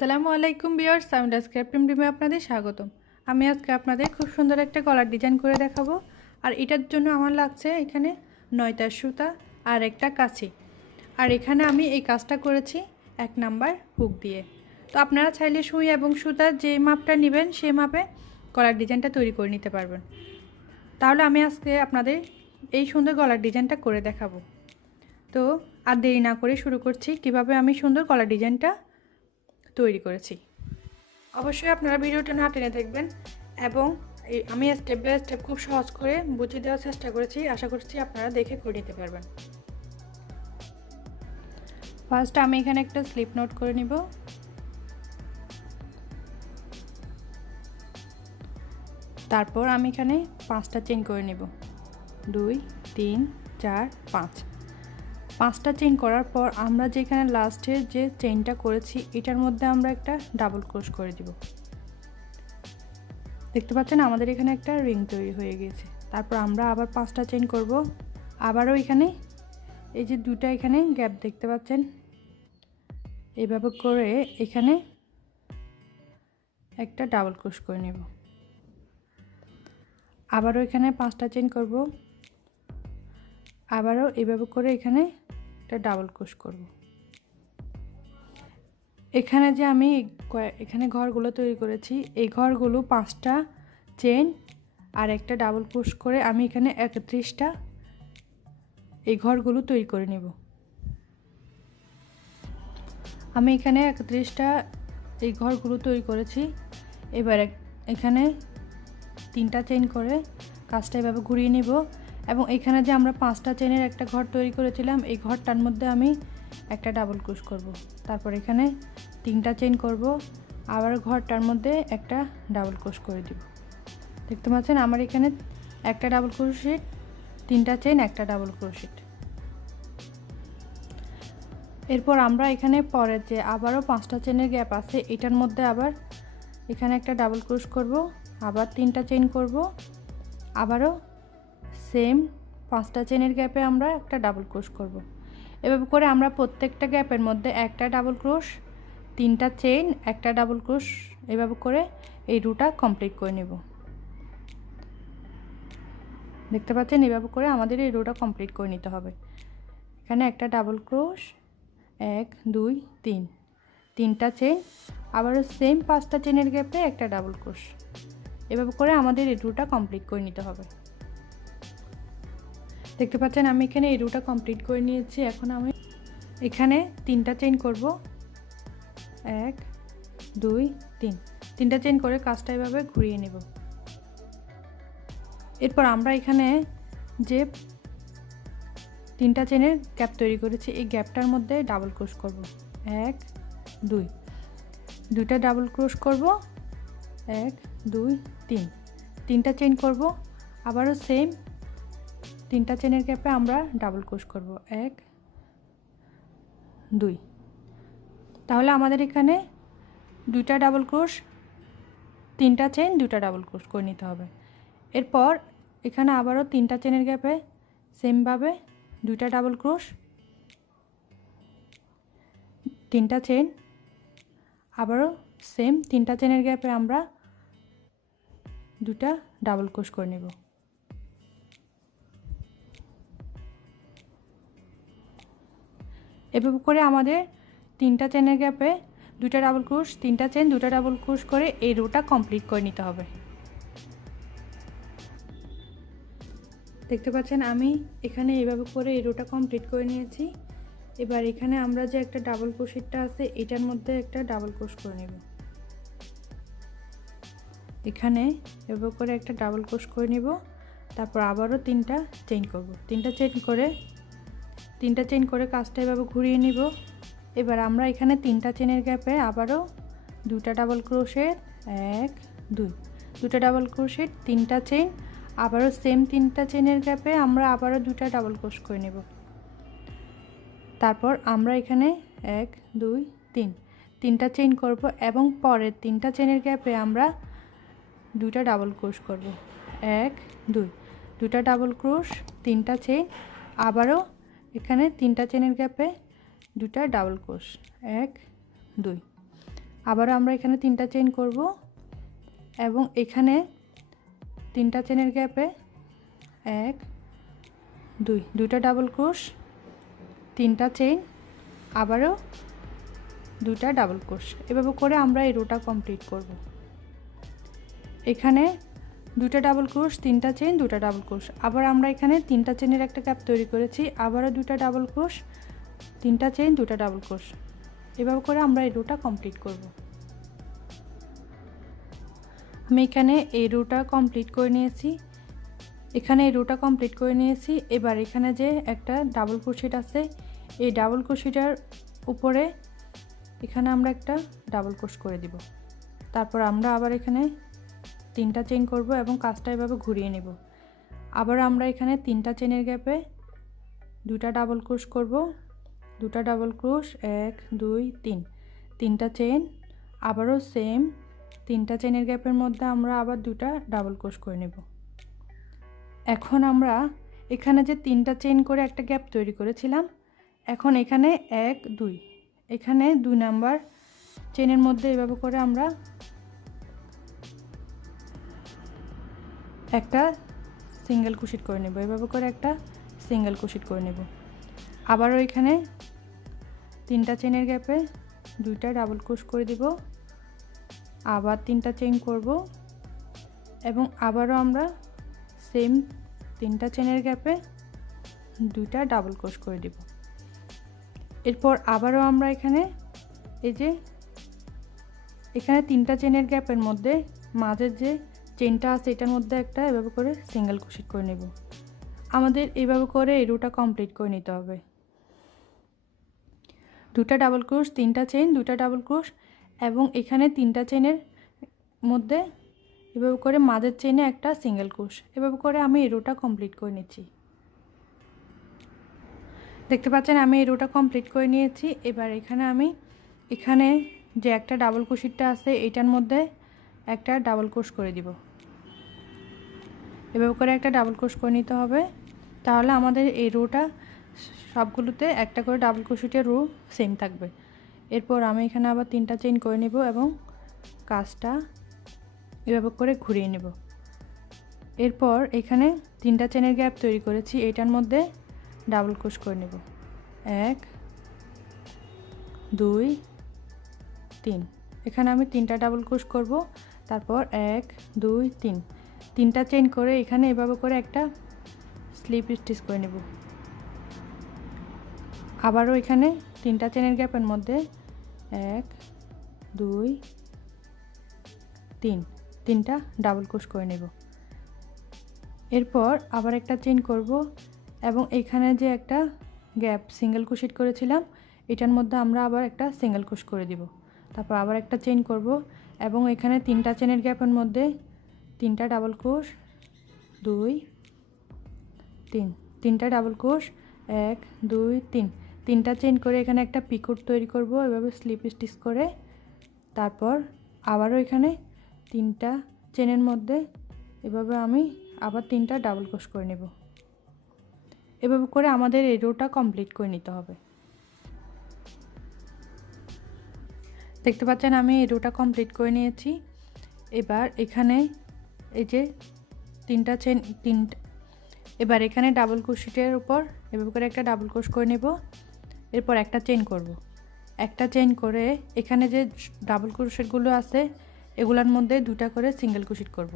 আসসালামু আলাইকুম ভিউয়ার্স, আমি ক্রাফটিং টিমে আপনাদের স্বাগতম। আমি আজকে আপনাদের খুব সুন্দর একটা গলার ডিজাইন করে দেখাবো। আর এটার জন্য আমার লাগছে এখানে 9টা সুতা আর একটা কাঁচি। আর এখানে আমি এই কাজটা করেছি 1 নাম্বার হুক দিয়ে। তো আপনারা চাইলে সুই এবং সুতার যে মাপটা নেবেন সেই মাপে গলার ডিজাইনটা তৈরি করে নিতে পারবেন। তাহলে আমি আজকে আপনাদের এই সুন্দর গলার ডিজাইনটা করে দেখাবো। তো আর দেরি না করে শুরু করছি কিভাবে আমি সুন্দর গলার ডিজাইনটা তৈরি করেছি। অবশ্যই আপনারা ভিডিওটা না টেনে দেখবেন এবং আমি স্টেপ বাই স্টেপ খুব সহজ করে বুঝিয়ে দেওয়ার চেষ্টা করেছি। আশা করছি আপনারা দেখে করে নিতে পারবেন। ফার্স্ট আমি এখানে একটা স্লিপ নোট করে নিব। তারপর আমি এখানে 5টা চেইন করে নিব। 2 3 4 5। 5টা চেইন করার পর আমরা যেখানে লাস্টের যে চেইনটা করেছি এটার মধ্যে আমরা একটা ডাবল ক্রোশ করে দিব। দেখতে পাচ্ছেন আমাদের এখানে একটা রিং তৈরি হয়ে গেছে। তারপর আমরা আবার 5টা চেইন করব। আবারও এখানে এই যে দুটো এখানে গ্যাপ দেখতে পাচ্ছেন, এইভাবে করে এখানে একটা ডাবল ক্রোশ করে নেব। আবারও এখানে 5টা চেইন করব। আবারও এইভাবে করে এখানে একটা ডাবল ক্রোশ করব। এখানে যে আমি এখানে ঘরগুলো তৈরি করেছি এই ঘরগুলো 5টা চেইন আর একটা ডাবল ক্রোশ করে আমি এখানে 31টা এই ঘরগুলো তৈরি করে নেব। আমি এখানে 31টা এই ঘরগুলো তৈরি করেছি। এবার এখানে 3টা চেইন করে কাজটা এভাবে ঘুরিয়ে নেব এবং এখানে যে আমরা 5টা চেইনের একটা ঘর তৈরি করেছিলাম এই ঘরটার মধ্যে আমি একটা ডাবল ক্রোশ করব। তারপর এখানে 3টা চেইন করব, আবার ঘরটার মধ্যে একটা ডাবল ক্রোশ করে দিব। দেখতে পাচ্ছেন আমার এখানে একটা ডাবল ক্রোশেট, 3টা চেইন, একটা ডাবল ক্রোশেট। এরপর আমরা এখানে পরের যে আবারও 5টা চেইনের গ্যাপ আছে এটার মধ্যে আবার এখানে একটা ডাবল ক্রোশ করব, আবার 3টা চেইন করব, আবারও সেম 5টা চেইনের গ্যাপে আমরা একটা ডাবল ক্রোশ করব। এভাবে করে আমরা প্রত্যেকটা গ্যাপের মধ্যে একটা ডাবল ক্রোশ, 3টা চেইন, একটা ডাবল ক্রোশ, এভাবে করে এই রোটা কমপ্লিট করে নেব। দেখতে পাচ্ছেন এভাবে করে আমাদের এই রোটা কমপ্লিট করে নিতে হবে। এখানে একটা ডাবল ক্রোশ, 1 2 3, 3টা চেইন, আবারও সেম 5টা চেইনের গ্যাপে একটা ডাবল ক্রোশ। এভাবে করে আমাদের এই রোটা কমপ্লিট করে নিতে হবে। দেখতে পাচ্ছেন আমি এখানে এই রোটা কমপ্লিট করে নিয়েছি। এখন আমি এখানে 3টা চেইন করব, 1 2 3, 3টা চেইন করে কাজটা এভাবে ঘুরিয়ে নেব। এরপর আমরা এখানে যে 3টা চেইনের গ্যাপ তৈরি করেছি এই গ্যাপটার মধ্যে ডাবল ক্রোশ করব, 1 2, 2টা ডাবল ক্রোশ করব, 1 2 3, 3টা চেইন করব, আবারও সেম 3টা চেইনের গ্যাপে আমরা ডাবল ক্রোশ করব, 1 2। তাহলে আমাদের এখানে 2টা ডাবল ক্রোশ, 3টা চেইন, 2টা ডাবল ক্রোশ করে নিতে হবে। এরপর এখানে আবারও 3টা চেইনের গ্যাপে সেমভাবে 2টা ডাবল ক্রোশ, 3টা চেইন, আবারও সেম 3টা চেইনের গ্যাপে আমরা 2টা ডাবল ক্রোশ করে নেব। এভাবে করে আমাদের 3টা চেইনের গ্যাপে 2টা ডাবল ক্রোশ, 3টা চেইন, 2টা ডাবল ক্রোশ করে এই রোটা কমপ্লিট করে নিতে হবে। দেখতে পাচ্ছেন আমি এখানে এইভাবে করে এই রোটা কমপ্লিট করে নিয়েছি। এবার এখানে আমরা যে একটা ডাবল ক্রোশেটটা আছে এটার মধ্যে একটা ডাবল ক্রোশ করে নেব। এখানে এভাবে করে একটা ডাবল ক্রোশ করে নেব। তারপর আবারও 3টা চেইন করব, 3টা চেইন করে কাজটা এভাবে ঘুরিয়ে নিব। এবার আমরা এখানে 3টা চেইনের গ্যাপে আবারও 2টা ডাবল ক্রোশেট, 1 2, 2টা ডাবল ক্রোশেট, 3টা চেইন, আবারও সেম 3টা চেইনের গ্যাপে আমরা আবারও 2টা ডাবল ক্রোশ করে নেব। তারপর আমরা এখানে 1 2 3, 3টা চেইন করব এবং পরের 3টা চেইনের গ্যাপে আমরা 2টা ডাবল ক্রোশ করব, 1 2, 2টা ডাবল ক্রোশ, 3টা চেইন, আবারও এখানে 3টা চেইনের গ্যাপে 2টা ডাবল ক্রোশ, 1 2। আবারও আমরা এখানে 3টা চেইন করব এবং এখানে 3টা চেনের গ্যাপে 1 2 দুইটা ডাবল ক্রোশ, 3টা চেইন, আবারও 2টা ডাবল ক্রোশ। এভাবে করে আমরা এই রোটা কমপ্লিট করব। এখানে 2টা ডাবল ক্রোশ, 3টা চেইন, 2টা ডাবল ক্রোশ। আবার আমরা এখানে 3টা চেনের একটা গ্যাপ তৈরি করেছি, আবারও 2টা ডাবল ক্রোশ, 3টা চেইন, 2টা ডাবল ক্রোশ। এভাবে করে আমরা এই রোটা কমপ্লিট করব। আমি এখানে এই রোটা কমপ্লিট করে নিয়েছি। এখানে এই রোটা কমপ্লিট করে নিয়েছি। এবার এখানে যে একটা ডাবল ক্রোশেট আছে, এই ডাবল ক্রোশেটার উপরে এখানে আমরা একটা ডাবল ক্রোশ করে দিব। তারপর আমরা আবার এখানে 3টা চেইন করব এবং কাজটা এভাবে ঘুরিয়ে নেব। আবার আমরা এখানে 3টা চেনের গ্যাপে 2টা ডাবল ক্রোশ করব, 2টা ডাবল ক্রোশ, 1 2 3, 3টা চেইন, আবারও সেম 3টা চেনের গ্যাপের মধ্যে আমরা আবার 2টা ডাবল ক্রোশ করে নেব। এখন আমরা এখানে যে 3টা চেইন করে একটা গ্যাপ তৈরি করেছিলাম, এখন এখানে 1 2, এখানে 2 নাম্বার চেনের মধ্যে এভাবে করে আমরা একটা সিঙ্গেল ক্রোশেট করে নেব। এভাবে করে একটা সিঙ্গেল ক্রোশেট করে নেব। আবারও এখানে 3টা চেনের গ্যাপে 2টা ডাবল ক্রোশ করে দিব, আবার 3টা চেইন করব এবং আবারও আমরা সেম 3টা চেনের গ্যাপে 2টা ডাবল ক্রোশ করে দিব। এরপর আবারও আমরা এখানে এই যে এখানে 3টা চেনের গ্যাপের মধ্যে মাঝের যে চেনটা আছে এটার মধ্যে একটা এভাবে করে সিঙ্গেল ক্রোশেট করে নেব। আমাদের এইভাবে করে এই রোটা কমপ্লিট করে নিতে হবে। 2টা ডাবল ক্রোশ, 3টা চেইন, 2টা ডাবল ক্রোশ এবং এখানে 3টা চেনের মধ্যে এভাবে করে মাঝের চেইনে একটা সিঙ্গেল ক্রোশ। এভাবে করে আমি এই রোটা কমপ্লিট করে নিচ্ছি। দেখতে পাচ্ছেন আমি এই রোটা কমপ্লিট করে নিয়েছি। এবার এখানে আমি এখানে যে একটা ডাবল ক্রোশেটটা আছে এটার মধ্যে একটা ডাবল ক্রোশ করে দিব। এভাবে করে একটা ডাবল ক্রোশ করে নিতে হবে, তাহলে আমাদের এই রোটা সবগুলোতে একটা করে ডাবল ক্রোশেটের রো সেম থাকবে। এরপর আমি এখানে আবার 3টা চেইন করে নেব এবং কাজটা এভাবে করে ঘুরিয়ে নেব। এরপর এখানে 3টা চেনের গ্যাপ তৈরি করেছি, এটার মধ্যে ডাবল ক্রোশ করে নেব। 1 2 3, এখানে আমি 3টা ডাবল ক্রোশ করব। তারপর 1 2 3, 3টা চেইন করে এখানে এভাবে করে একটা স্লিপ স্টিচ করে নেব। আবারও এখানে 3টা চেনের গ্যাপের মধ্যে 1 2 3, 3টা ডাবল ক্রোশ করে নেব। এরপর আবার একটা চেইন করব এবং এখানে যে একটা গ্যাপ সিঙ্গেল ক্রোশেট করেছিলাম এটার মধ্যে আমরা আবার একটা সিঙ্গেল ক্রোশ করে দিব। তারপর আবার একটা চেইন করব এবং এখানে 3টা চেনের গ্যাপের মধ্যে 3টা ডাবল ক্রোশ, 2 3, 3টা ডাবল ক্রোশ, 1 2 3, 3টা চেইন করে এখানে একটা পিকোট তৈরি করব এভাবে স্লিপ স্টিচ করে। তারপর আবারও এখানে 3টা চেনের মধ্যে এভাবে আমি আবার 3টা ডাবল ক্রোশ করে নেব। এভাবে করে আমাদের এই রোটা কমপ্লিট করে নিতে হবে। দেখতে পাচ্ছেন আমি এই রোটা কমপ্লিট করে নিয়েছি। এবার এখানে এই যে 3টা চেন এবার এখানে ডাবল ক্রোশেটের উপর এভাবে করে একটা ডাবল ক্রোশ করে নেব। এরপর একটা চেইন করব, একটা চেইন করে এখানে যে ডাবল ক্রোশেটগুলো আছে এগুলোর মধ্যে 2টা করে সিঙ্গেল ক্রোশেট করব।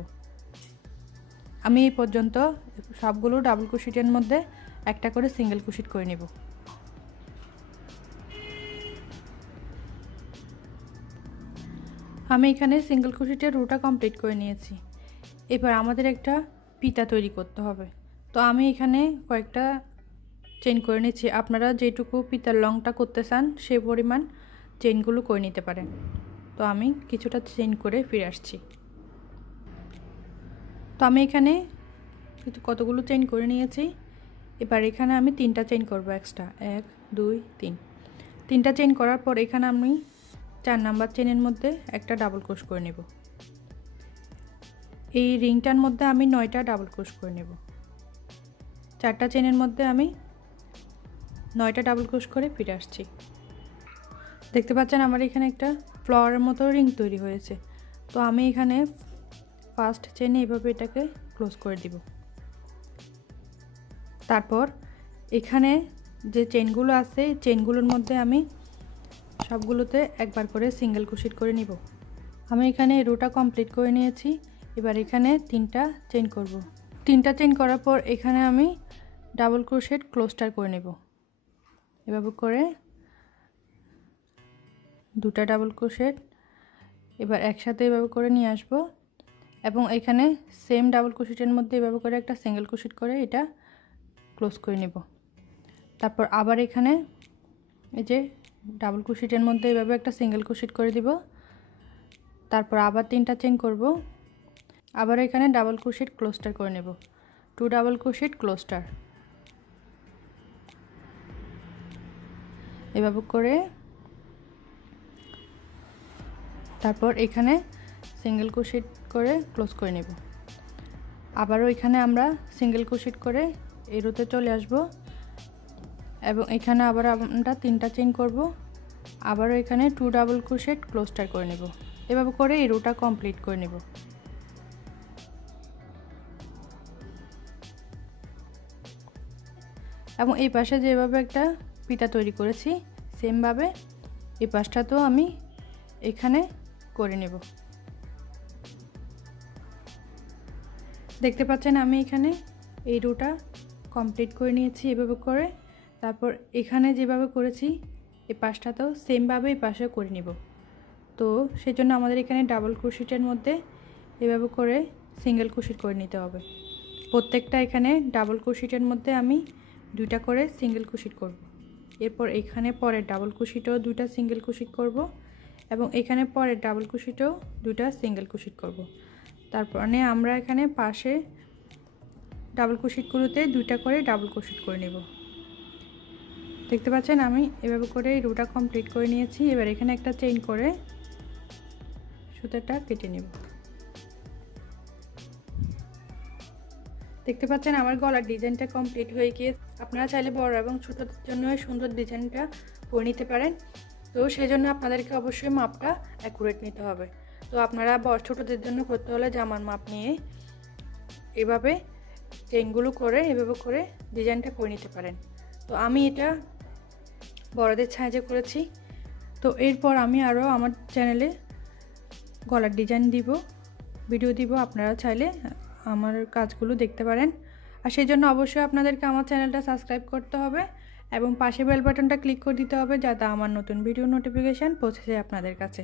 আমি এই পর্যন্ত সবগুলো ডাবল ক্রোশেটের মধ্যে একটা করে সিঙ্গেল ক্রোশেট করে নেব। আমি এখানে সিঙ্গেল ক্রোশেটের রোটা কমপ্লিট করে নিয়েছি। এবার আমাদের একটা পিতা তৈরি করতে হবে। তো আমি এখানে কয়েকটা চেইন করে নিচ্ছি। আপনারা যেটুকু পিতার লংটা করতে চান সেই পরিমাণ চেইনগুলো করে নিতে পারেন। তো আমি কিছুটা চেইন করে ফিরে আসছি। তো আমি এখানে কতগুলো চেইন করে নিয়েছি। এবার এখানে আমি 3টা চেইন করব এক্সট্রা, 1 2 3, 3টা চেইন করার পর এখানে আমি 4 নাম্বার চেইনের মধ্যে একটা ডাবল ক্রোশ করে নেব। এই রিংটার মধ্যে আমি 9টা ডাবল ক্রোশ করে নেব। 4টা চেইনের মধ্যে আমি 9টা ডাবল ক্রোশ করে ফিরে আসছি। দেখতে পাচ্ছেন আমার এখানে একটা ফ্লাওয়ারের মতো রিং তৈরি হয়েছে। তো আমি এখানে ফার্স্ট চেনে এভাবে এটাকে ক্লোজ করে দিব। তারপর এখানে যে চেনগুলো আছে চেনগুলোর মধ্যে আমি সবগুলোতে একবার করে সিঙ্গেল ক্রোশেট করে নিব। আমি এখানে রোটা কমপ্লিট করে নিয়েছি। এবার এখানে 3টা চেন করব। 3টা চেন করার পর এখানে আমি ডাবল ক্রোশেট ক্লোস্টার করে নেব। এভাবে করে 2টা ডাবল ক্রোশেট এবার একসাথে এভাবে করে নিয়ে আসব এবং এখানে সেম ডাবল ক্রোশেটের মধ্যে এভাবে করে একটা সিঙ্গেল ক্রোশেট করে এটা ক্লোজ করে নেব। তারপর আবার এখানে এই যে ডাবল ক্রোশেটের মধ্যে এভাবে একটা সিঙ্গেল ক্রোশেট করে দিব। তারপর আবার 3টা চেন করব। আবার এখানে ডাবল ক্রোশেট ক্লোস্টার করে নেব। 2 ডাবল ক্রোশেট ক্লোস্টার এভাবে করে তারপর এখানে সিঙ্গেল ক্রোশেট করে ক্লোজ করে নেব। আবারও এখানে আমরা সিঙ্গেল ক্রোশেট করে এই রোতে চলে আসব এবং এখানে আবার আমরা 3টা চেইন করব। আবারও এখানে 2 ডাবল ক্রোশেট ক্লোস্টার করে নেব। এভাবে করে এই রোটা কমপ্লিট করে নেব। এবং এই পাশে যেভাবে একটা ফিতা তৈরি করেছি সেম ভাবে এই পাশটাতেও আমি এখানে করে নেব। দেখতে পাচ্ছেন আমি এখানে এই রোটা কমপ্লিট করে নিয়েছি এভাবে করে। তারপর এখানে যেভাবে করেছি এই পাশটাতেও সেম ভাবে এই পাশে করে নেব। তো সেজন্য আমাদের এখানে ডাবল ক্রোশেটের মধ্যে এভাবে করে সিঙ্গেল ক্রোশেট করে নিতে হবে। প্রত্যেকটা এখানে ডাবল ক্রোশেটের মধ্যে আমি 2টা করে সিঙ্গেল ক্রোশেট করব। এরপর এখানে পরের ডাবল ক্রোশেটেও 2টা সিঙ্গেল ক্রোশেট করব এবং এখানে পরের ডাবল ক্রোশেটেও 2টা সিঙ্গেল ক্রোশেট করব। তারপরে আমরা এখানে পাশে ডাবল ক্রোশেটগুলোতে 2টা করে ডাবল ক্রোশেট করে নেব। দেখতে পাচ্ছেন আমি এভাবে করে রোটা কমপ্লিট করে নিয়েছি। এবার এখানে একটা চেইন করে সুতাটা কেটে নেব। দেখতে পাচ্ছেন আমার গলার ডিজাইনটা কমপ্লিট হয়ে গিয়েছে। আপনারা চাইলে বড় এবং ছোটদের জন্য সুন্দর ডিজাইনটা করে নিতে পারেন। তো সেজন্য আপনাদেরকে অবশ্যই মাপটা অ্যাকুরেট নিতে হবে। তো আপনারা ছোটদের জন্য করতে হলে জামার মাপ নিয়ে এভাবে চেইনগুলো করে এভাবে করে ডিজাইনটা করে নিতে পারেন। তো আমি এটা বড়দের সাইজে করেছি। তো এরপর আমি আরও আমার চ্যানেলে গলার ডিজাইন ভিডিও দিব, আপনারা চাইলে আমার কাজগুলো দেখতে পারেন। আর সেই জন্য অবশ্যই আপনাদেরকে আমার চ্যানেলটা সাবস্ক্রাইব করতে হবে এবং পাশে বেল বাটনটা ক্লিক করে দিতে হবে যাতে আমার নতুন ভিডিও নোটিফিকেশান পৌঁছে যায় আপনাদের কাছে।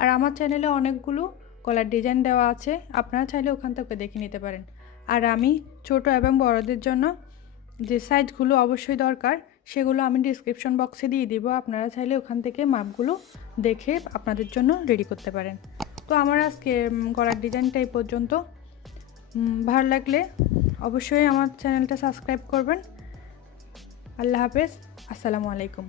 আর আমার চ্যানেলে অনেকগুলো গলার ডিজাইন দেওয়া আছে, আপনারা চাইলে ওখান থেকে দেখে নিতে পারেন। আর আমি ছোট এবং বড়দের জন্য যে সাইজগুলো অবশ্যই দরকার সেগুলো আমি ডিসক্রিপশন বক্সে দিয়ে দিব, আপনারা চাইলে ওখান থেকে মাপগুলো দেখে আপনাদের জন্য রেডি করতে পারেন। তো আমার আজকে গলার ডিজাইনটা এই পর্যন্ত। ভালো লাগলে অবশ্যই আমার চ্যানেলটা সাবস্ক্রাইব করবেন। আল্লাহ হাফেজ, আসসালামু আলাইকুম।